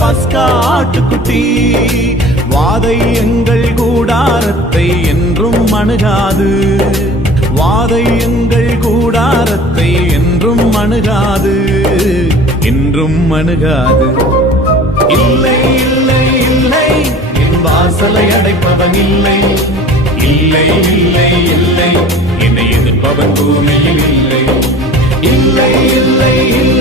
பஸ்கா ஆட்டுக்குட்டி. வாதை எங்கள் கூடாரத்தை என்றும் அணுகாது. வாதை எங்கள் கூடாரத்தை என்றும் அணுகாது. என்றும் அணுகாது. இல்லை இல்லை இல்லை, என் வாசலை அடைப்பவன் இல்லை. இல்லை இல்லை இல்லை, என்னை எதிர்ப்பவன் பூமியில் இல்லை. இல்லை இல்லை இல்லை,